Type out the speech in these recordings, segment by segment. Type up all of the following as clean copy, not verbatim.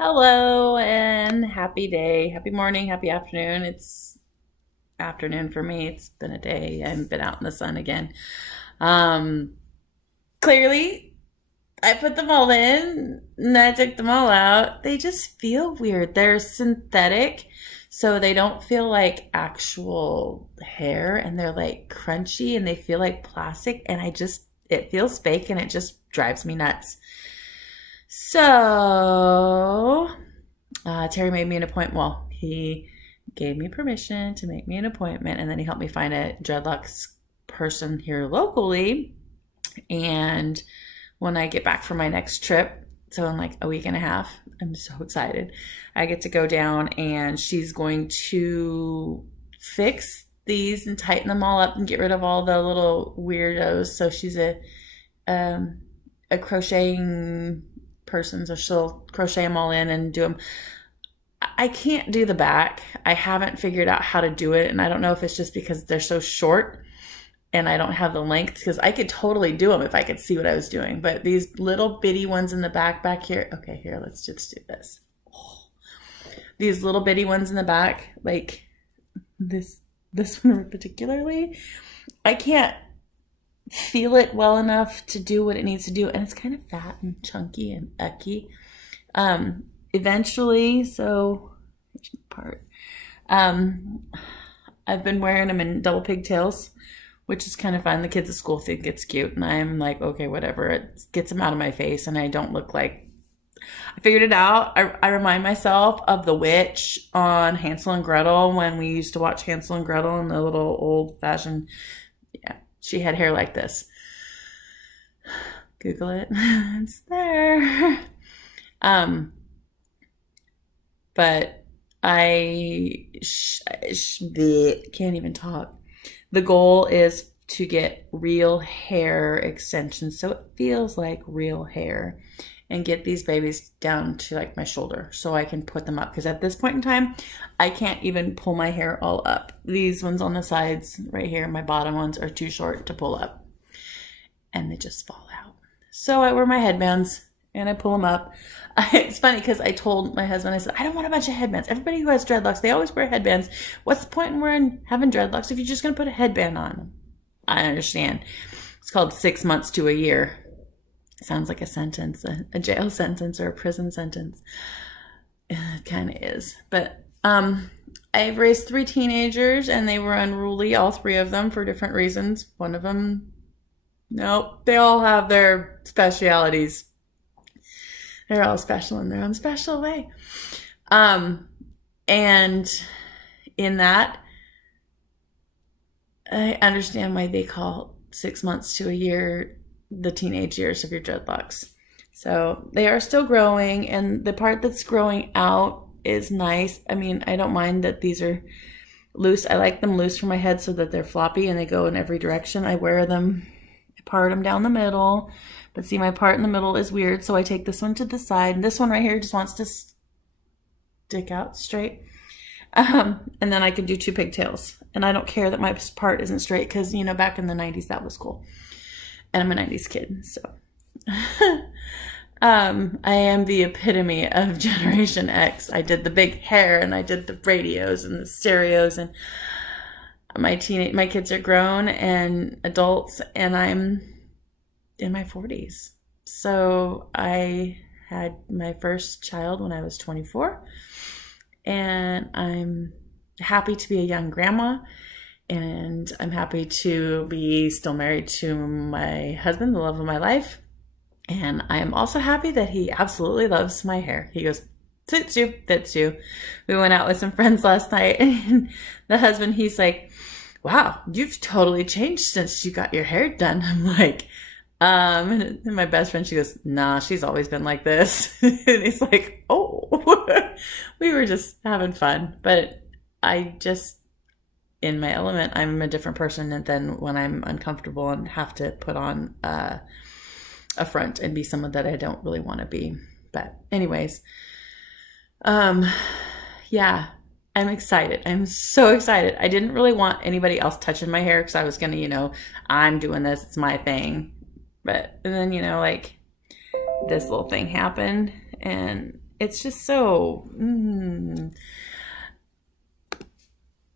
Hello and happy day, happy morning, happy afternoon. It's afternoon for me. It's been a day. I haven't been out in the sun again. Um, Clearly, I put them all in and I took them all out. They just feel weird. They're synthetic, so they don't feel like actual hair and they're like crunchy and they feel like plastic. And it feels fake and it just drives me nuts. So, Terry made me an appointment. Well, he gave me permission to make me an appointment, and then he helped me find a dreadlocks person here locally. And when I get back from my next trip, so in like a week and a half, I'm so excited. I get to go down, and she's going to fix these and tighten them all up and get rid of all the little weirdos. So she's a crocheting person, so she'll crochet them all in and do them. I can't do the back. I haven't figured out how to do it, and I don't know if it's just because they're so short and I don't have the length, because I could totally do them if I could see what I was doing. But these little bitty ones in the back here. Okay, here, let's just do this. Oh. These little bitty ones in the back, like this one particularly, I can't feel it well enough to do what it needs to do, and it's kind of fat and chunky and icky. Eventually, so here's my part. I've been wearing them in double pigtails, which is kind of fun. The kids at school think it's cute, and I'm like, okay, whatever. It gets them out of my face, and I don't look like. I figured it out. I remind myself of the witch on Hansel and Gretel when we used to watch Hansel and Gretel and the little old-fashioned. Yeah, she had hair like this. Google it. It's there. But I can't even talk. The goal is to get real hair extensions so it feels like real hair, and get these babies down to like my shoulder so I can put them up, because at this point in time I can't even pull my hair all up. These ones on the sides right here, my bottom ones, are too short to pull up and they just fall out. So I wear my headbands and I pull them up. It's funny because I told my husband, I said, I don't want a bunch of headbands. Everybody who has dreadlocks, they always wear headbands. What's the point in having dreadlocks if you're just going to put a headband on? I understand. It's called 6 months to a year. Sounds like a sentence, a jail sentence or a prison sentence. It kind of is. But I've raised 3 teenagers, and they were unruly, all 3 of them, for different reasons. One of them, nope, they all have their specialities. They're all special in their own special way. And in that, I understand why they call 6 months to a year the teenage years of your dreadlocks. So they are still growing, and the part that's growing out is nice. I mean, I don't mind that these are loose. I like them loose for my head so that they're floppy and they go in every direction. I wear them, I part them down the middle. But see, my part in the middle is weird, so I take this one to the side, and this one right here just wants to stick out straight. And then I can do 2 pigtails. And I don't care that my part isn't straight, because, you know, back in the 90s, that was cool. And I'm a 90s kid, so. I am the epitome of Generation X. I did the big hair, and I did the radios and the stereos, and my kids are grown and adults, and I'm in my 40s. So I had my first child when I was 24, and I'm happy to be a young grandma, and I'm happy to be still married to my husband, the love of my life. And I am also happy that he absolutely loves my hair. He goes, suits you, fits you. We went out with some friends last night, and the husband, he's like, wow, you've totally changed since you got your hair done. I'm like, and my best friend, she goes, nah, she's always been like this. And he's like, oh, we were just having fun. But I just, in my element, I'm a different person than when I'm uncomfortable and have to put on a front and be someone that I don't really want to be. But anyways, yeah, I'm excited. I'm so excited. I didn't really want anybody else touching my hair because I was going to, you know, I'm doing this. It's my thing. But and then, you know, like this little thing happened, and It's just so,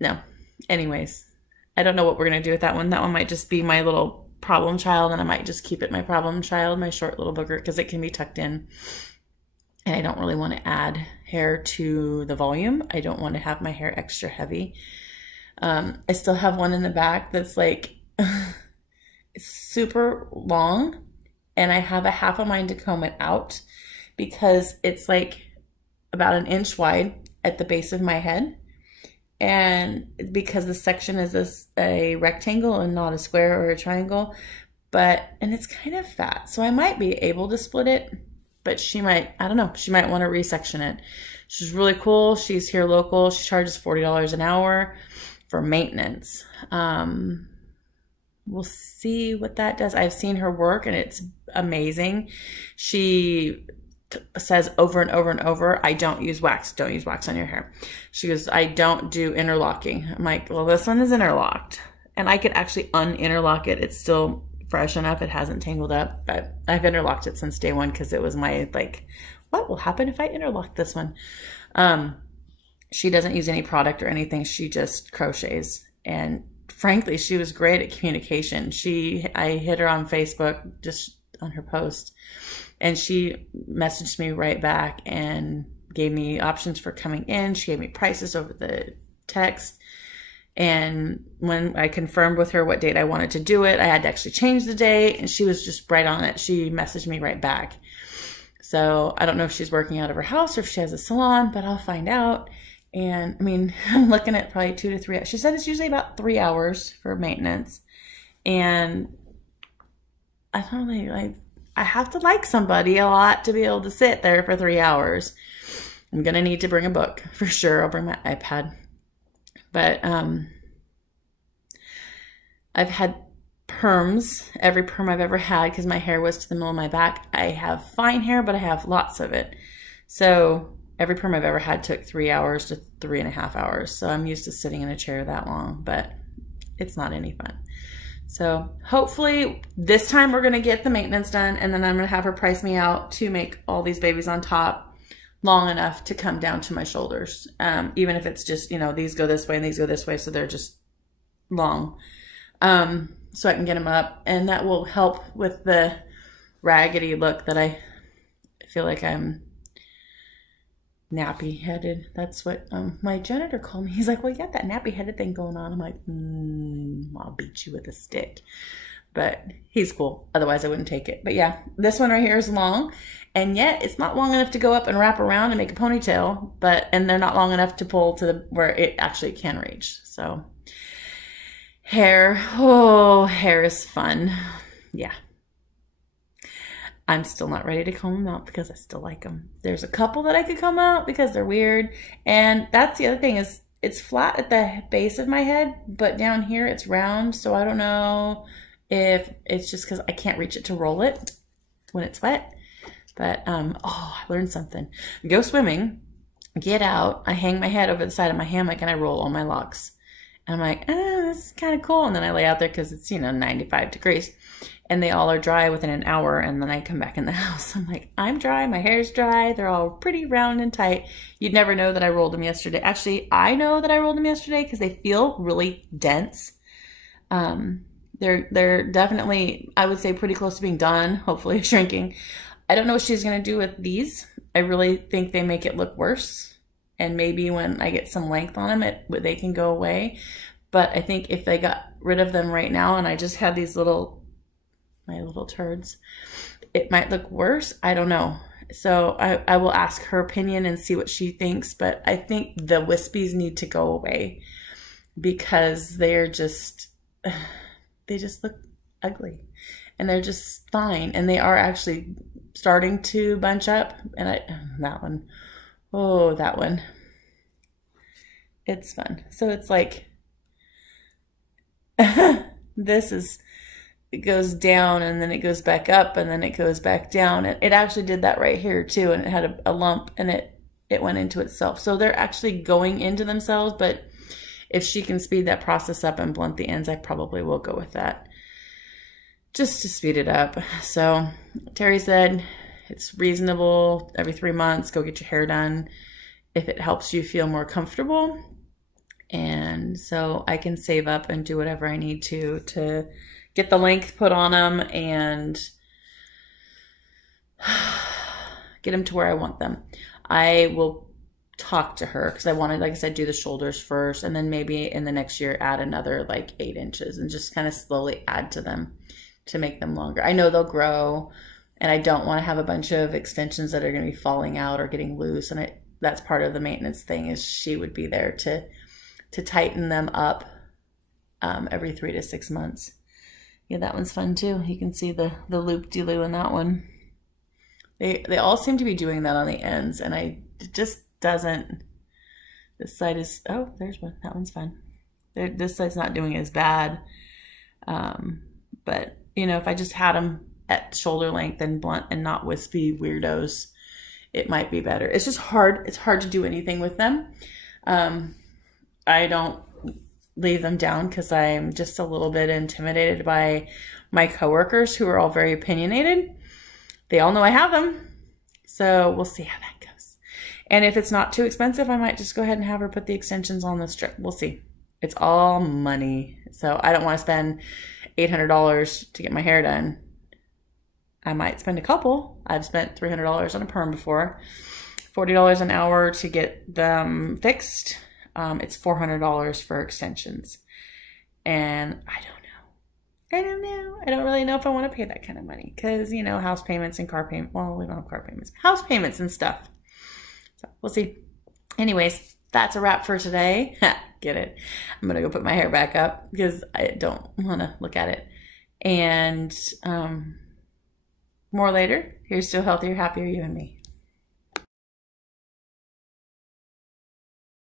no. Anyways, I don't know what we're going to do with that one. That one might just be my little problem child, and I might just keep it my problem child, my short little booger, because it can be tucked in. And I don't really want to add hair to the volume. I don't want to have my hair extra heavy. I still have one in the back that's like, it's super long, and I have a half of mine to comb it out because it's like about an inch wide at the base of my head. And because the section is a rectangle and not a square or a triangle, and it's kind of fat. So I might be able to split it, but she might, I don't know, she might want to resection it. She's really cool. She's here local. She charges $40 an hour for maintenance. We'll see what that does. I've seen her work and it's amazing. She says over and over and over, I don't use wax. Don't use wax on your hair. She goes, I don't do interlocking. I'm like, well, this one is interlocked. And I could actually un-interlock it. It's still fresh enough. It hasn't tangled up, but I've interlocked it since day one because it was my, like, what will happen if I interlock this one? She doesn't use any product or anything. She just crochets. And frankly, she was great at communication. I hit her on Facebook, just on her post, and she messaged me right back and gave me options for coming in. She gave me prices over the text. And when I confirmed with her what date I wanted to do it, I had to actually change the date, and she was just right on it. She messaged me right back. So I don't know if she's working out of her house or if she has a salon, but I'll find out. And I mean, I'm looking at probably 2 to 3 hours. She said it's usually about 3 hours for maintenance. And I don't really like, I have to like somebody a lot to be able to sit there for 3 hours. I'm going to need to bring a book for sure. I'll bring my iPad. But I've had perms, every perm I've ever had, because my hair was to the middle of my back. I have fine hair, but I have lots of it. So every perm I've ever had took 3 hours to 3.5 hours. So I'm used to sitting in a chair that long, but it's not any fun. So hopefully this time we're going to get the maintenance done, and then I'm going to have her price me out to make all these babies on top long enough to come down to my shoulders. Even if it's just, you know, these go this way and these go this way, so they're just long. So I can get them up, and that will help with the raggedy look that I feel like I'm nappy headed. That's what my janitor called me. He's like, well, you got that nappy headed thing going on. I'm like, I'll beat you with a stick. But he's cool. Otherwise I wouldn't take it. But yeah, this one right here is long, and yet it's not long enough to go up and wrap around and make a ponytail, and they're not long enough to pull to where it actually can reach. So hair is fun. Yeah. I'm still not ready to comb them out because I still like them. There's a couple that I could comb out because they're weird. And that's the other thing, is it's flat at the base of my head, but down here it's round. So I don't know if it's just because I can't reach it to roll it when it's wet. But, I learned something. Go swimming, get out, I hang my head over the side of my hammock, and I roll all my locks. And I'm like, this is kind of cool. And then I lay out there because it's, 95 degrees. And they all are dry within an hour, and then I come back in the house. I'm like, I'm dry, my hair's dry, they're all pretty round and tight. You'd never know that I rolled them yesterday. Actually, I know that I rolled them yesterday because they feel really dense. They're definitely, I would say, pretty close to being done, hopefully shrinking. I don't know what she's going to do with these. I really think they make it look worse. And maybe when I get some length on them, they can go away. But I think if they got rid of them right now and I just had these my little turds, it might look worse. I don't know. So I will ask her opinion and see what she thinks. But I think the wispies need to go away because they just look ugly. And they're just fine. And they are actually starting to bunch up. And that one. Oh, that one. It's fun. So it's like, it goes down and then it goes back up and then it goes back down. It actually did that right here too. And it had a lump and it went into itself. So they're actually going into themselves. But if she can speed that process up and blunt the ends, I probably will go with that, just to speed it up. So Terry said, It's reasonable. Every 3 months, go get your hair done if it helps you feel more comfortable. And so I can save up and do whatever I need to get the length put on them and get them to where I want them. I will talk to her because I wanted, like I said, do the shoulders first, and then maybe in the next year add another like 8 inches and just kind of slowly add to them to make them longer. I know they'll grow, and I don't want to have a bunch of extensions that are going to be falling out or getting loose. And that's part of the maintenance thing, is she would be there to tighten them up every 3 to 6 months. Yeah, that one's fun too. You can see the loop-de-loo in that one. They all seem to be doing that on the ends, and it just doesn't. This side is, oh, there's one. That one's fun. This side's not doing as bad. But, you know, if I just had them at shoulder length and blunt and not wispy weirdos, it might be better. It's just hard. It's hard to do anything with them. I don't leave them down because I'm just a little bit intimidated by my coworkers, who are all very opinionated. They all know I have them. So we'll see how that goes. And if it's not too expensive, I might just go ahead and have her put the extensions on the strip. We'll see. It's all money. So I don't want to spend $800 to get my hair done. I might spend a couple. I've spent $300 on a perm before. $40 an hour to get them fixed. It's $400 for extensions. And I don't know. I don't really know if I want to pay that kind of money. Because, you know, house payments and car payments. Well, we don't have car payments. House payments and stuff. So we'll see. Anyways, that's a wrap for today. Get it? I'm going to go put my hair back up because I don't want to look at it. And more later. Here's to a healthier, happier you and me.